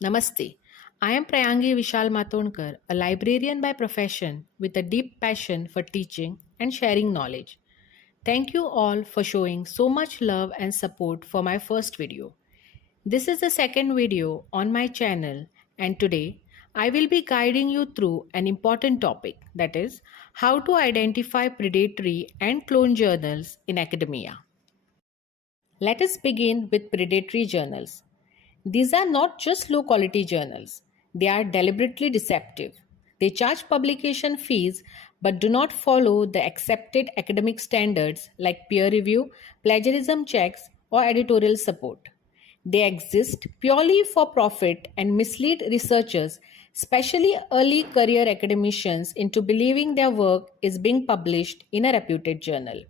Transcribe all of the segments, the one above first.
Namaste. I am Prayangi Vishal Matondkar, a librarian by profession with a deep passion for teaching and sharing knowledge. Thank you all for showing so much love and support for my first video. This is the second video on my channel, and today I will be guiding you through an important topic, that is, how to identify predatory and clone journals in academia. Let us begin with predatory journals. These are not just low quality journals, they are deliberately deceptive. They charge publication fees but do not follow the accepted academic standards like peer review, plagiarism checks, or editorial support. They exist purely for profit and mislead researchers, especially early career academicians, into believing their work is being published in a reputed journal.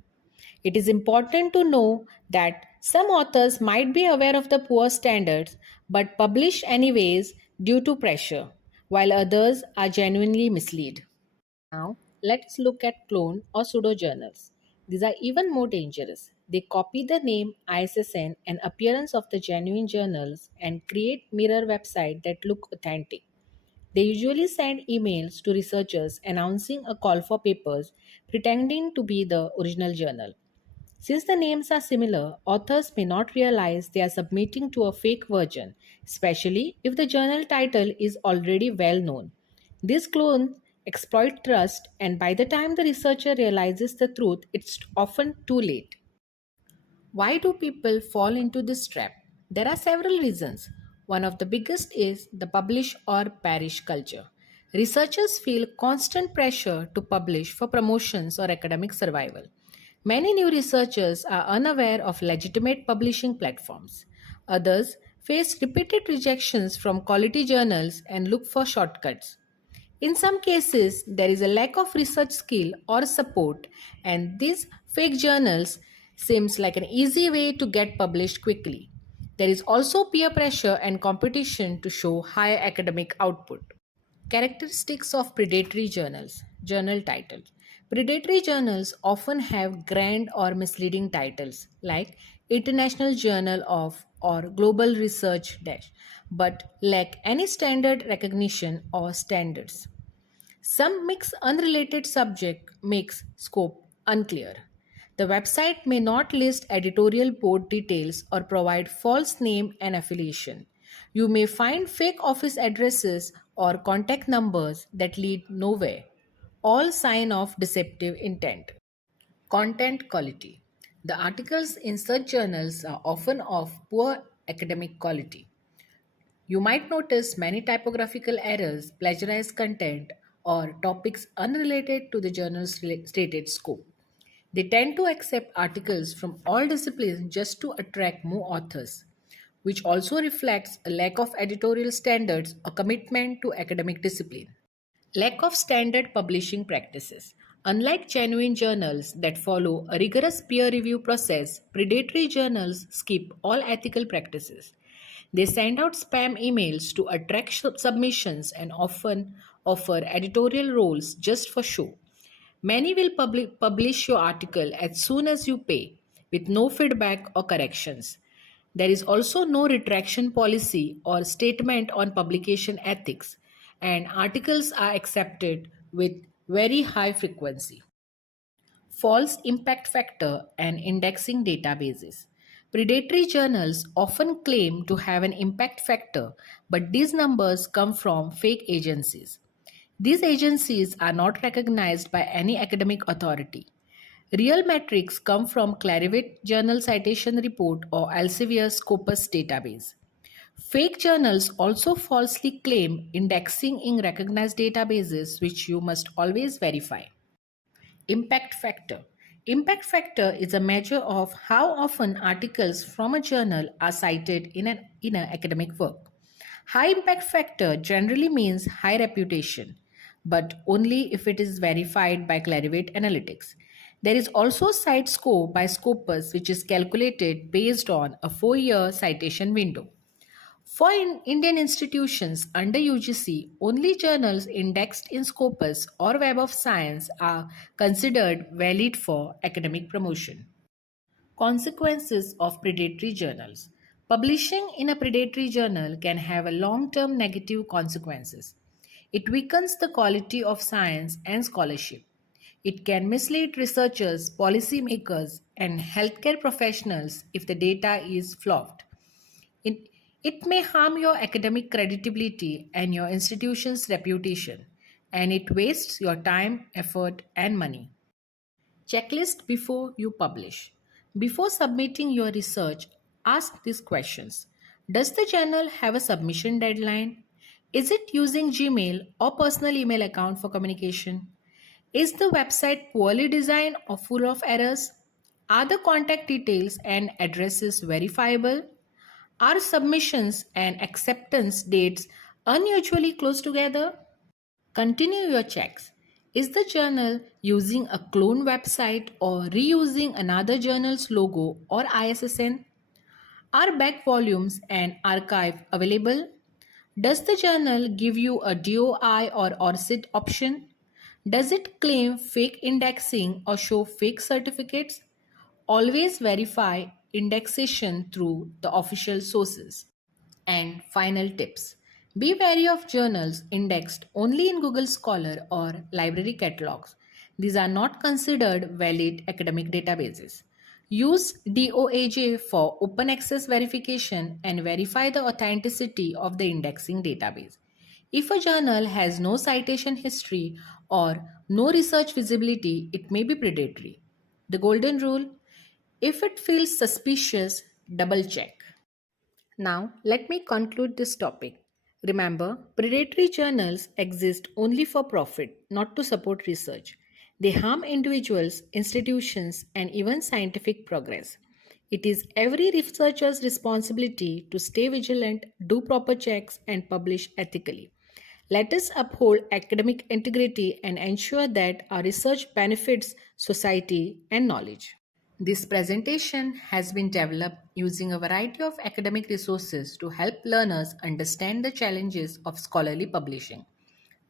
It is important to know that some authors might be aware of the poor standards but publish anyways due to pressure, while others are genuinely misled. Now, let's look at clone or pseudo journals. These are even more dangerous. They copy the name, ISSN, and appearance of the genuine journals and create mirror websites that look authentic. They usually send emails to researchers announcing a call for papers, pretending to be the original journal. Since the names are similar, authors may not realize they are submitting to a fake version, especially if the journal title is already well known. These clones exploit trust, and by the time the researcher realizes the truth, it's often too late. Why do people fall into this trap? There are several reasons. One of the biggest is the publish or perish culture. Researchers feel constant pressure to publish for promotions or academic survival. Many new researchers are unaware of legitimate publishing platforms. Others face repeated rejections from quality journals and look for shortcuts. In some cases, there is a lack of research skill or support, and these fake journals seems like an easy way to get published quickly. There is also peer pressure and competition to show high academic output. Characteristics of predatory journals. Journal titles. Predatory journals often have grand or misleading titles like International Journal of or Global Research Dash, but lack any standard recognition or standards. Some mix unrelated subject makes scope unclear. The website may not list editorial board details or provide false name and affiliation. You may find fake office addresses or contact numbers that lead nowhere. All sign of deceptive intent. Content quality. The articles in such journals are often of poor academic quality. You might notice many typographical errors, plagiarized content, or topics unrelated to the journal's stated scope. They tend to accept articles from all disciplines just to attract more authors, which also reflects a lack of editorial standards or commitment to academic discipline. Lack of standard publishing practices. Unlike genuine journals that follow a rigorous peer review process, predatory journals skip all ethical practices. They send out spam emails to attract submissions and often offer editorial roles just for show. Many will publish your article as soon as you pay, with no feedback or corrections. There is also no retraction policy or statement on publication ethics, and articles are accepted with very high frequency. False impact factor and indexing databases. Predatory journals often claim to have an impact factor, but these numbers come from fake agencies. These agencies are not recognized by any academic authority. Real metrics come from Clarivate Journal Citation Report or Elsevier's Scopus database. Fake journals also falsely claim indexing in recognized databases, which you must always verify. Impact factor. Impact factor is a measure of how often articles from a journal are cited in an academic work. High impact factor generally means high reputation, but only if it is verified by Clarivate Analytics. There is also cite score by Scopus, which is calculated based on a 4-year citation window. For Indian institutions under UGC, only journals indexed in Scopus or Web of Science are considered valid for academic promotion. Consequences of predatory journals. Publishing in a predatory journal can have a long-term negative consequences. It weakens the quality of science and scholarship. It can mislead researchers, policymakers, and healthcare professionals if the data is flawed. It, it may harm your academic credibility and your institution's reputation, and it wastes your time, effort, and money. Checklist before you publish. Before submitting your research, ask these questions. Does the journal have a submission deadline? Is it using Gmail or personal email account for communication? Is the website poorly designed or full of errors? Are the contact details and addresses verifiable? Are submissions and acceptance dates unusually close together? Continue your checks. Is the journal using a clone website or reusing another journal's logo or ISSN? Are back volumes and archive available? Does the journal give you a DOI or ORCID option? Does it claim fake indexing or show fake certificates? Always verify indexation through the official sources. And final tips. Be wary of journals indexed only in Google Scholar or library catalogs. These are not considered valid academic databases. Use DOAJ for open access verification and verify the authenticity of the indexing database. If a journal has no citation history or no research visibility, it may be predatory. The golden rule: if it feels suspicious, double check. Now, let me conclude this topic. Remember, predatory journals exist only for profit, not to support research. They harm individuals, institutions, and even scientific progress. It is every researcher's responsibility to stay vigilant, do proper checks, and publish ethically. Let us uphold academic integrity and ensure that our research benefits society and knowledge. This presentation has been developed using a variety of academic resources to help learners understand the challenges of scholarly publishing.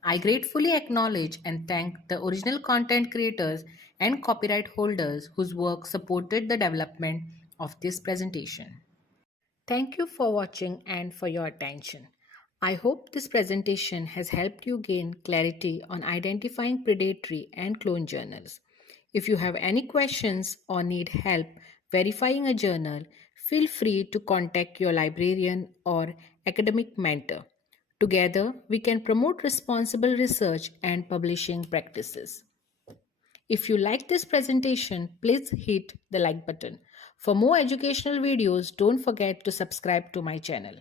I gratefully acknowledge and thank the original content creators and copyright holders whose work supported the development of this presentation. Thank you for watching and for your attention. I hope this presentation has helped you gain clarity on identifying predatory and clone journals. If you have any questions or need help verifying a journal, feel free to contact your librarian or academic mentor. Together, we can promote responsible research and publishing practices. If you like this presentation, please hit the like button. For more educational videos, don't forget to subscribe to my channel.